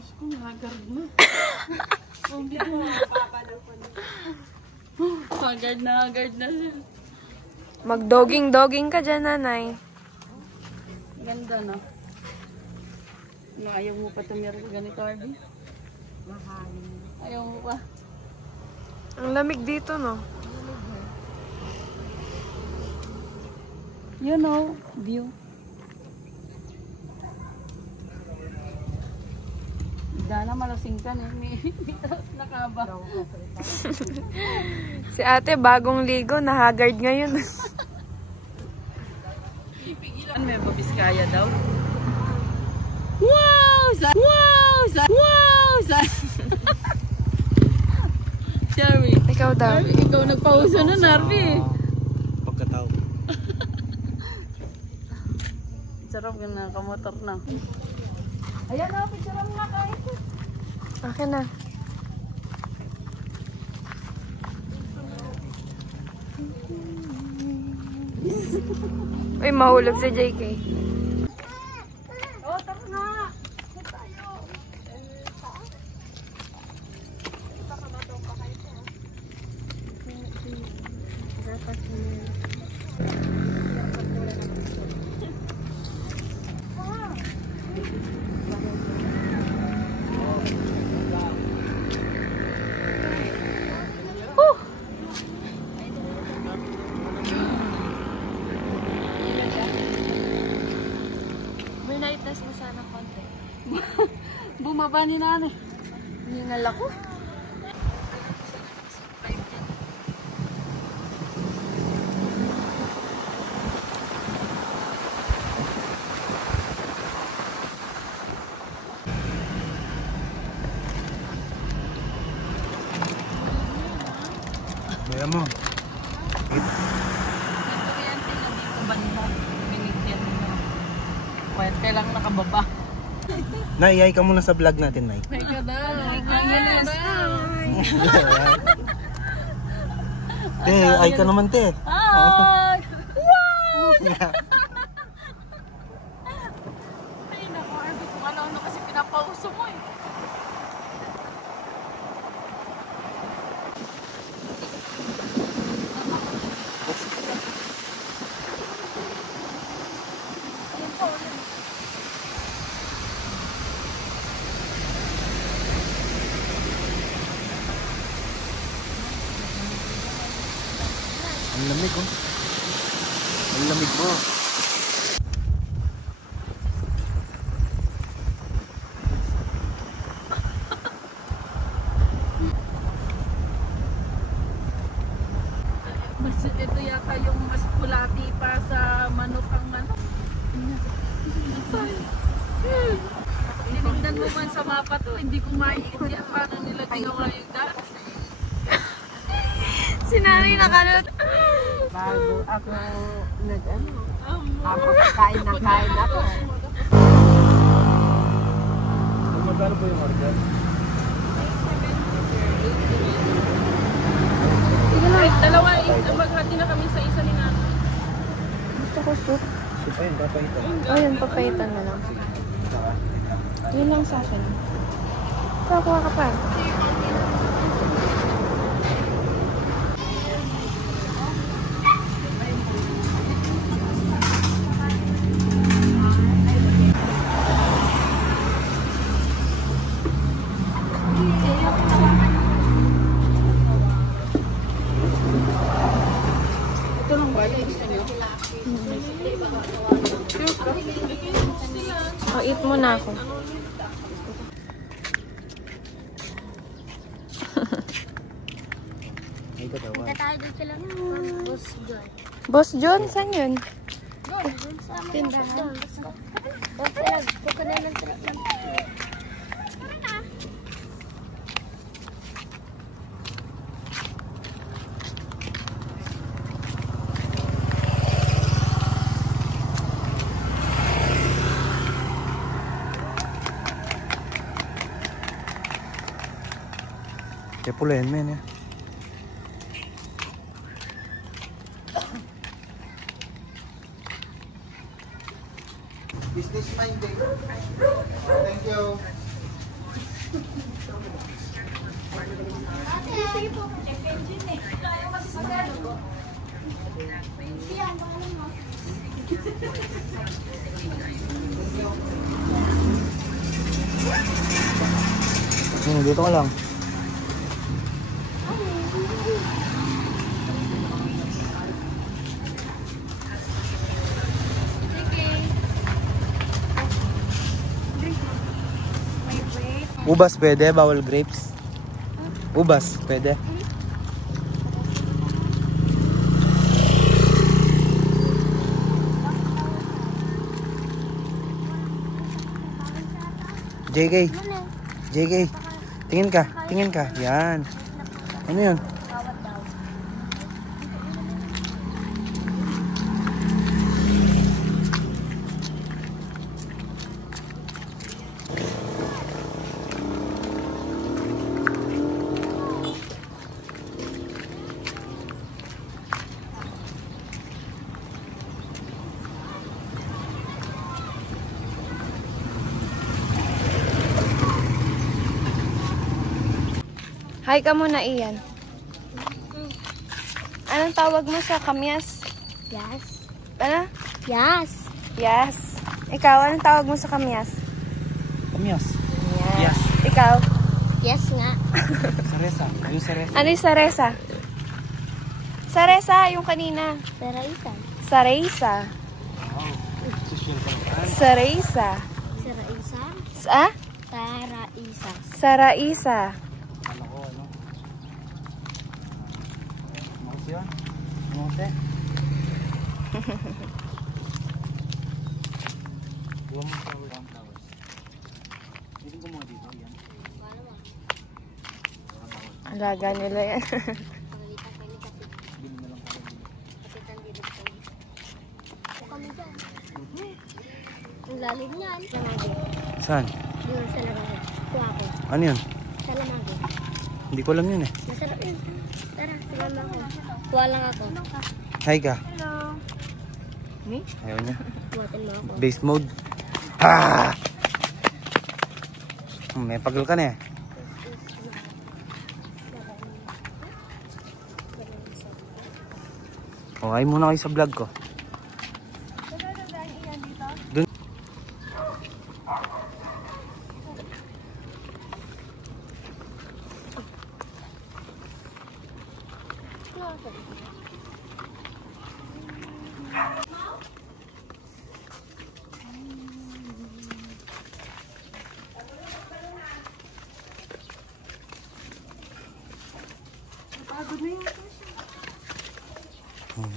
Diyos ko, nagard na. Hindi ako mapapalapon. Hagard na siya. Mag-dogging ka dyan, nanay. Ganda, no? Ano, ayaw mo pa tumira sa ganito, Harvey? Mahal. Ayaw mo pa. Ang lamig dito, no? You know, view. Dana, malasing ka na. Nakaba. Si ate, bagong ligo, nahagard ngayon. Ipigilan may Babiskaya daw. Wow! Wow! Sherry. Ikaw daw. Harvey, ikaw nagpauso na, Harvey. Pagkatao. Sarap yun na, kamotor na. Ayan na, picture mo na kahit. Akin na. Uy, mahulog si JK. Oh, tara na. Minaitas mo sana konti. Bumaba ni nanay. Hingal ako. Maya mo. Kaya lang nakababa. Nay, ay ka muna sa vlog natin, Nay. May ka daw. Te, ay ka naman, te. Ay! Wow! Ay, naku, Harvey, kung ano-ano kasi pinapauso mo eh. Ang lamig, oh. Ang lamig mo. Mas ito yata yung mas pulati pa sa manok ang manok. Tinignan mo man sa mapa to, hindi ko maiintindihan paano nila ginawa yung dance. Sinari na kanot. Bago ako nag-ano. Ako kain ako. Magkano po yung order? Dalawa, maghati na kami sa isa ni Nana. Gusto ko soup. Soup ayun, papaitan. O, yun, papaitan na lang. Yun lang sa akin. Kuha ka pa. Ito lang ba? Gusto niyo? O, eat mo na ako. Ay ka daw. Tayo dito lang. Boss John. Boss John, saan yun? Tindahan. Kukuha na ng trip. Kaya pulayan mo yan, eh. Business minded. Thank you. Dito ka lang. Ubas pwede, bawal grapes. Ubas pwede. JK, JK, tingin ka, tingin ka. Yan. Ano yun? Bawat daw. Hi ka muna, Ian. Anong tawag mo sa kamyas? Yes. Ano? Yes. Yes. Ikaw, anong tawag mo sa kamyas? Kamyas. Yes. Yes. Ikaw? Yes nga. Saresa. Ayun saresa. Ano yung saresa? Saresa, yung kanina. Pero isa. Saresa. Wow. Social ka naman. Saresa. Sara isa. Ah? Sara isa. Saraisa. Ano ko, ano? Ano kasi yun? Ano kasi? Buwan mo sa flowers. Hindi ko mga dito, yan. Alaga nila yan. Bili na lang kami dito. Kami dyan. Ang lalim yan. Salamagi. Saan? Doon sa lamagi. Kuha ko. Ano yun? Sa lamagi. Hindi ko alam yun eh. Masarap yun. Tara, sa lamagi. Kuha lang ako. Hi ka. Hello. Me? Ayaw niya. Buhatin mo ako. Base mode. Ah! May pagal ka na eh. Oh, ay muna kayo sa vlog ko. Dun.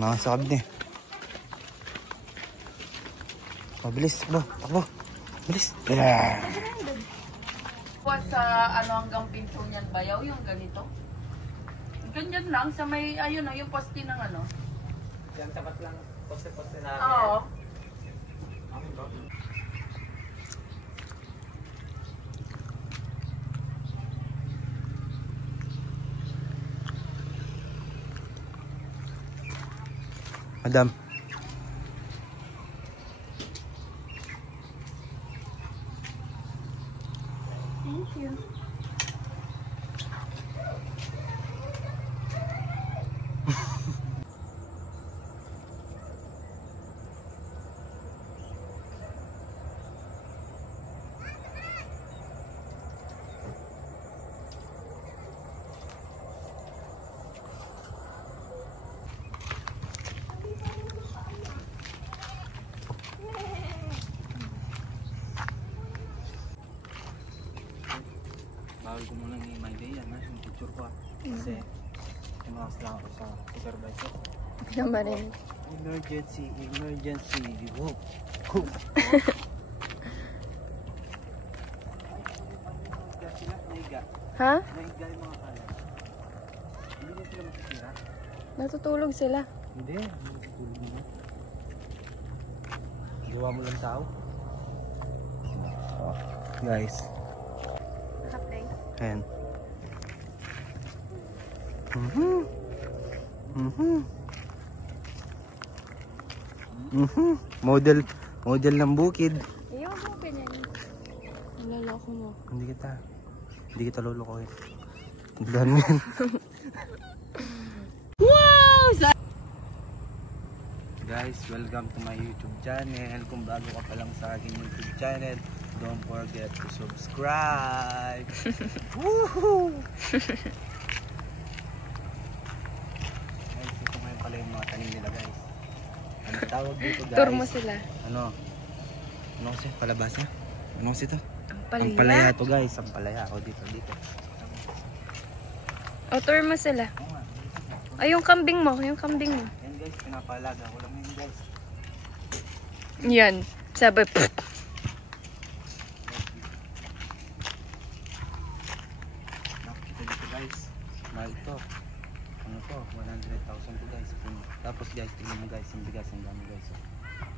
Nakasakab na eh. Mabilis, takbo, takbo. Bilis. Yeah. Sa ano hanggang pinto niyan bayaw yung ganito. Ganyan lang sa may ayun yung poste ng ano. Diyan tapat lang, poste-poste na. Oo. Madam. Thank you. Bawal ko munang i-my day yan, yung picture ko. Kasi, tumakas lang ako sa supervisor. Ano ba rin? Emergency, emergency. Whoop. Whoop. Ha? Nahiga yung mga kalat. Hindi na sila masisira. Natutulog sila. Hindi, matutulog nila. Gawa mo lang tao. Oh, guys. Ayan. Model ng bukid. Ayaw mo pinili. Naloloko mo. Hindi kita lulukohin. Ganun. Wow! Guys, welcome to my YouTube channel. Kung bago ka pa lang sa aking YouTube channel, don't forget to subscribe. Woohoo! Guys, ito ngayon pala yung mga tanim nila, guys. Ano tawag dito, guys? Tour mo sila. Ano? Ano kasi? Palabasa? Ano kasi ito? Ang Ang palaya to, guys. Ang palaya. O, dito. O, tour mo sila. Ay, yung kambing mo. Yan, guys. Pinapalaga ko lang yun, guys. Yan. Sabi, Nakikita dito, guys. Mahal ito. Ano to? 100,000 to, guys. Tapos, guys, tignan mo, guys. Yung bigas. Ang dami, guys.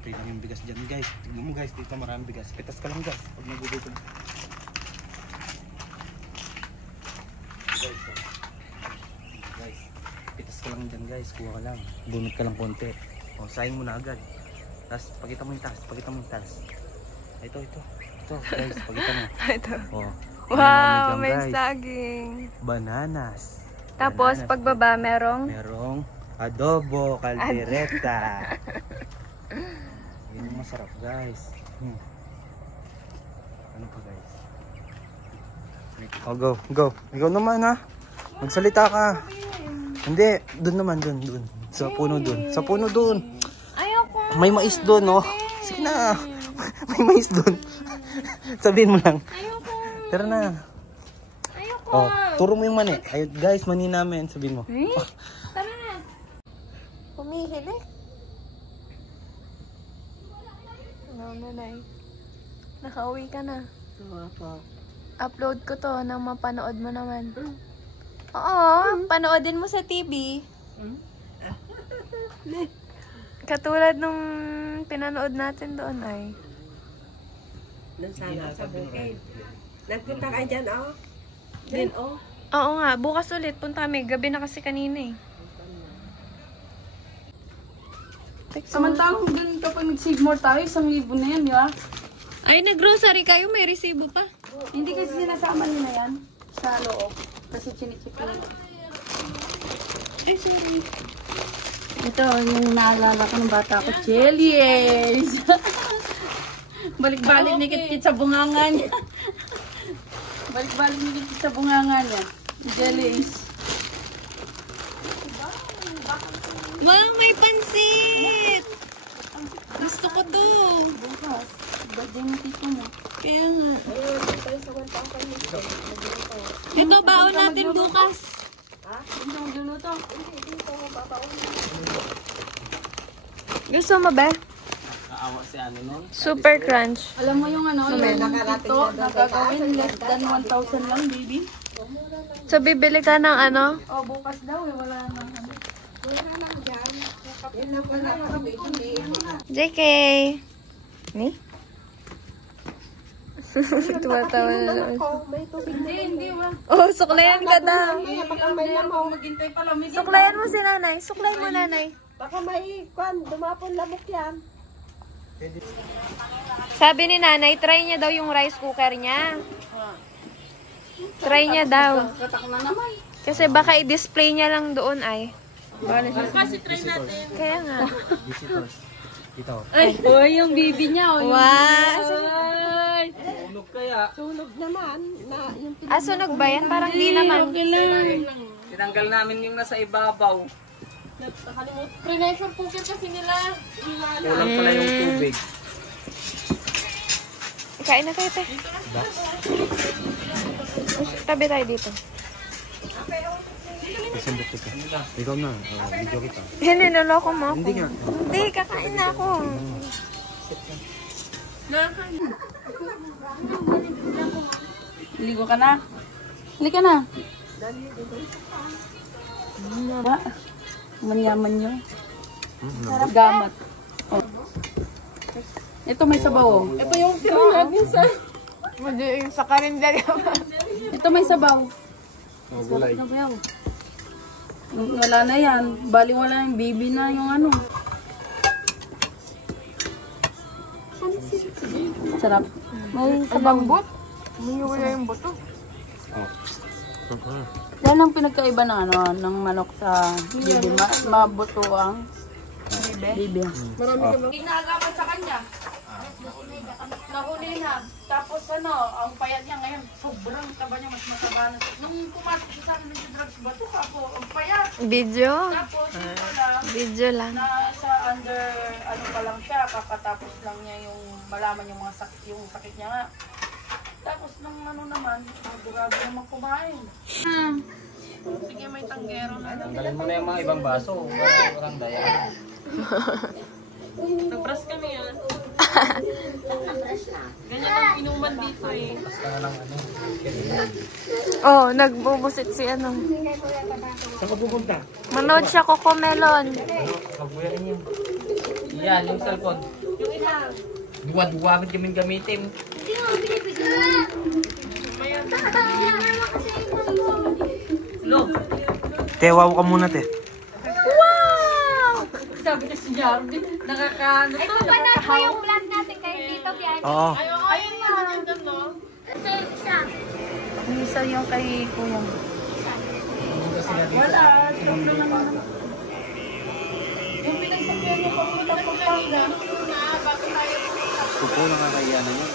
Tignan yung bigas dyan, guys. Tignan mo, guys. Dito maraming bigas. Pitas ka lang, guys. Pag nagugutom. Guys, pitas ka lang dyan, guys. Kuha ka lang. Bunot ka lang konti. O, sayang mo na agad. Tapos, pakita mo yung taas. Ito, guys. Pakita mo. ito. O. Wow, dyan, may guys. saging. Bananas. Tapos, Bananas. pagbaba, merong Merong adobo, caldereta. Yun yung masarap, guys. Ano pa, guys? Oh, go. Ikaw naman, ha? Magsalita ka. Hindi, dun naman, dun. Sa puno dun. Ayoko. May mais dun, no? Sige na. May mais dun. Sabihin mo lang. Ayoko. Tara na. Ayoko. Oh, turo mo yung mani. Ayun, guys, mani namin. Sabihin mo. Tara na. Humihili. Nanay. Nakauwi ka na. Upload ko to nang mapanood mo naman. Oo, panoodin mo sa TV. Katulad nung pinanood natin doon ay. Doon sana sa bukid. Nagpunta ka dyan, oh. Dyan, oh. Oo nga, bukas ulit punta kami. Gabi na kasi kanina eh. Samantalang ganun kapag nag-Sigmore tayo, 1,000 na yan, di ba? Ay, nag-grocery kayo, may resibo pa. Hindi kasi sinasama nila yan sa loob. Kasi chinichip nila. Ay, sorry. Ito, yung naalala ko ng bata ko, Jellies! Balik-balik ni Kit sa bunganga niya. Balik-balik ni Kit sa bunganga niya. Jellies. Mama, may pansit! Gusto ko to. Bukas. Birthday mo tito mo. Kaya nga. Ito, baon natin bukas. Hindi mo magluluto. Gusto mo ba? Aawa si ano nun? Super crunch. Alam mo yung ano, yung dito, nagagawin less than 1,000 lang, baby. So, bibili ka ng ano? Oh, bukas daw eh, wala nang ano. JK. Ni? Tumatawa na naman. Hindi, wala. Oh, suklayan ka daw. Baka may lamaw. Maghintay pa lang. Suklayan mo si nanay. Suklay mo nanay. Baka may dumapon lamok yan. Sabi ni nanay, try niya daw yung rice cooker niya. Try niya daw. Katak na naman. Kasi baka i-display niya lang doon ay. Kasi try natin. Kaya nga. Visitors. Ito. Ay, oh, yung baby niya. Oh, Wow! ay. Unog kaya. Sunog naman. Na, yung Sunog ba yan? Parang di naman. Okay lang. Tinanggal namin yung nasa ibabaw. Pressure cooker kasi nila. Kulang pala yung tubig. Kain na tayo, te. Tabi tayo dito. Isang buto ka. Ikaw na. Video kita. Hindi, naloko mo ako. Hindi nga. Hindi, kakain na ako. Ligo ka na. Ligo ka na. Ba? Manyaman nyo. Gamat. Oh. Ito may sabaw. Oh. ito yung pinunod minsan. Hindi, yung sa karindel. Ito may sabaw. Oh, gulay. Sabaw. Wala na yan. Bali wala yung baby na yung ano. Sarap. May sabaw. Hindi wala yung buto. Oh. Yan ang pinagkaiba ng ano, ng manok sa bibi. Mabuto ang bibi. Ginagawa sa kanya. Nahuli na. Tapos ano, ang payat niya ngayon, sobrang taba niya, mas mataba na. Nung pumasok siya sa amin ng drugs, bato ako, ang payat. Video? Tapos ito lang, Video lang. na sa under, ano pa lang siya, kakatapos lang niya yung malaman yung mga sakit, yung sakit niya nga. Tapos nung ano naman, grabe naman kumain. Sige, may tanggero na. Tanggalin mo na yung mga ibang baso. Walang daya. Nag-brush kami yan. Ganyan ang inuman dito eh. Oh, nagbubusit si ano. Saan ka pupunta? Manood siya Cocomelon. Pagbuyan niyo. Yan, yung cellphone. Yung ina. Duwa-duwa kami gamitin. Hindi nga, binibigyan. Lo. Tewaw ka muna, te. Sabi na si Jarvin, nakakaano to, Panood mo yung vlog natin kay Tito Biani. Oo. ayun na. Isa. Yung isa yung kay kuya mo. Wala, joke lang naman. Yung pinagsakyan niya papunta Pampanga. Tupo na kakayanan niya.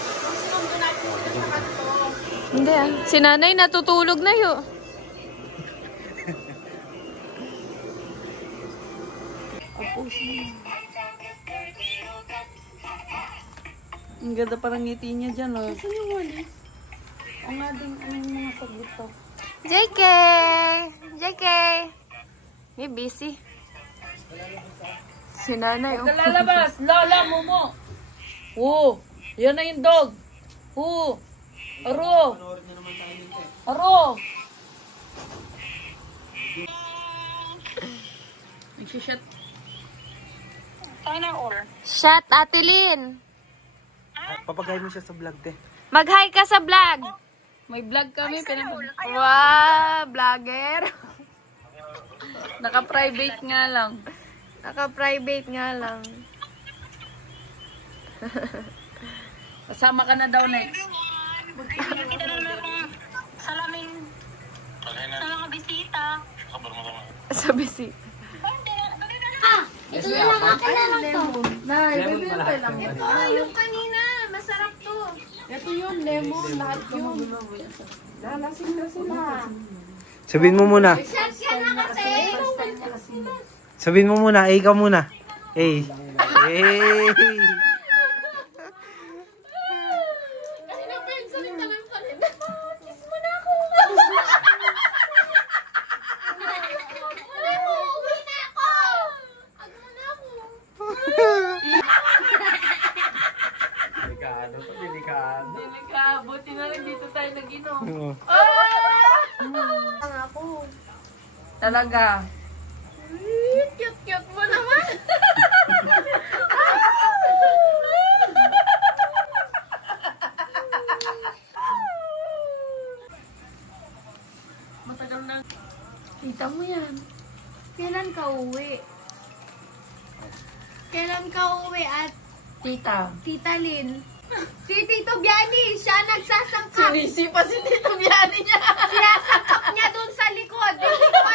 Hindi ah. Si nanay natutulog na yun. Ang ganda parang ngiti niya dyan, oh. Saan yung walis? Ang nga din, anong mga sagot to? JK! JK! May busy. Si nanay. Huwag ka lalabas! Lala mo mo! Oo! Yan na yung dog! Oo! Aro! Aro! Nagsishot. Shot, Ate Lynn. Papagay mo siya sa vlog, te. Mag-hi ka sa vlog. May vlog kami. Wow, vlogger. Naka-private nga lang. Naka-private nga lang. Kasama ka na daw, next. Salamin. Sa mga bisita. Sa busy. Ito na lang akin na lang to. Nay, bibili lang. Yung kanina, masarap to. Ito yun, lemon, lahat yun. Sabihin mo muna. Shot ka na kasi. Sabihin mo muna. Ikaw muna. Hey. Hey. Kasi na-pensalin ka lang kanina. Kiss mo na ako. Wala mo, uwi na ako. Ag mo na ako. Delikado to, delikado. Dili ka, buti na lang dito tayo nag-inom. Oo. Ang ako. Talaga. Cute-cute mo naman. Matagal na. Kita mo yan. Kailan ka uwi? Kailan ka uwi at Tita. Tita Lynn? Si Tito Biani, siya nagsasangkap. Sinisi pa si Tito Biani niya. Sinasangkap niya dun sa likod. Hindi ko